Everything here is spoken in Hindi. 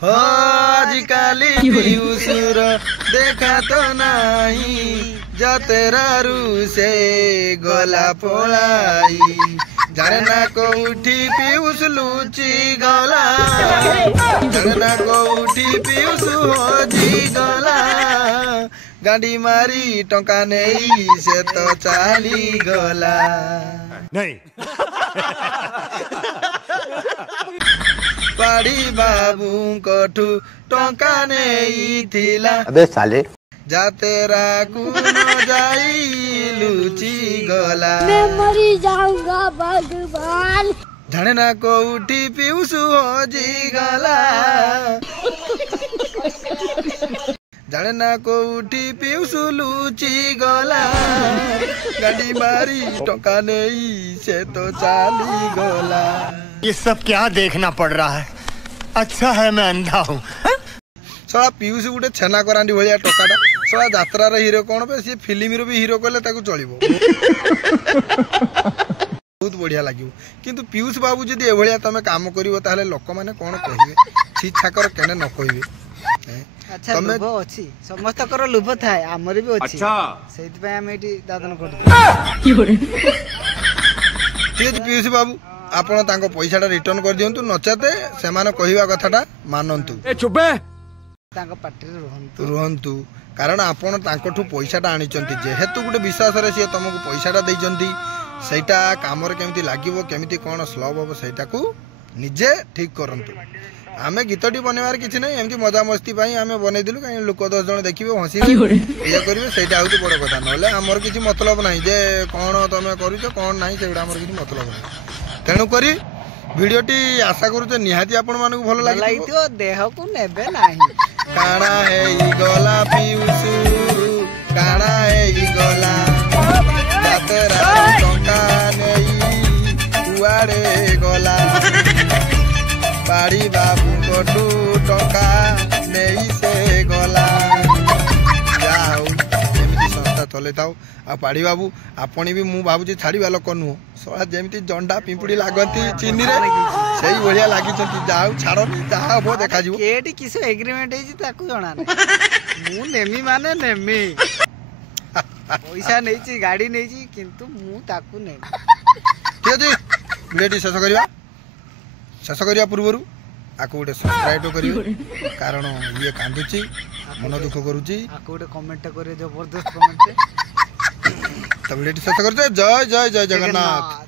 हो आजिकाली पियूसुर देखा तो नहीं जतेरारू से गला पलाई जाने ना कोठी पियूस लुची गला जाने ना कोठी पियूस होजी गला गाड़ी मारी टंका नहीं से तो चाली गला नहीं पाड़ी बाबू कोठू टंका नहीं थिला अबे साले जातेरा कुन जाई लुची गला मैं मरी जाऊंगा भगवान जाने ना कोठी पियूस होजी गला जाने ना कोठी पियूस लुची गला गाड़ी मारी टंका नहीं से तो चाली गला। ये सब क्या देखना पड़ रहा है। अच्छा है मैं अंधा हूँ। सला पियूस गोटे छेना करांडी भाया टकाटा सला यात्रार हीरो कौन पे सी फिल्म रो भी हीरो कले ताकू चलिबो बहुत बढ़िया लागियो किंतु पियूस बाबू जदी एभलिया तमे काम करिवो ताहले लोक माने कोन कहिबे छी छाकर केने न कहिबे। अच्छा लोभ अछि समस्त कर लोभ थाए हमर भी अछि अच्छा सेति पे हम एटी दादन कर ठीक पियूस बाबू आपण तांको पैसाटा रिटर्न कर दियंतु नचाते से माने कहिवा कथाटा मानंतु ए चुप बे तांको पार्टी रुहंतु कारण आपण तांकोठू पैसाटा आनिचंती जेहेतु गुटे विश्वास रे से तुमको पैसाटा दैचंती सेटा कामर केमिति लागिवो केमिति कोन स्लब हो सेटा को निजे ठीक करंतु। आमे गीतटी बनेबार किछि नै एमति मजा मस्ती पई आमे बनै दिलु काई लोक 10 जण देखिबे हसी ये करिवे सेटा होती बड़ कथा नले हमर किछि मतलब नाही जे कोन तमे करिछो कोन नाही सेटा हमर किछि मतलब नाही तेनु करी वीडियोटी आशा करू जे निहाती आपण मानकु भलो लागितो देह को नेबे नाही काना है ई गला पियूसु काना है ई गला जातरा टंका नेई कुआड़े गला पाड़ी बाबू कोठू टंका नेई से गला जाऊ एमिति संस्था चले थाउ आ पाड़ी बाबू आपणी भी मु बाबू जे छाड़ीबा लोक नु सळा जेमिति जंडा पिंपुड़ी लागंती चीनी रे सेही बढ़िया लागि छथि जाऊ छाड़ो जा हो देखा जिवो केटी किसो एग्रीमेंट हेजी ताकू जणा नै मु नेमी माने नेमी पैसा नैची गाड़ी नैची किंतु मु ताकू नै ठीक अछि वीडियोटी शेष करिया पूर्वरु आको गोटे सब्सक्राइब करियो कारण ये कांदुची मन दुख करूची आको गोटे कमेंट करे जबरदस्त कमेंट तो वीडियोटी शेष करते जय जय जय जगन्नाथ।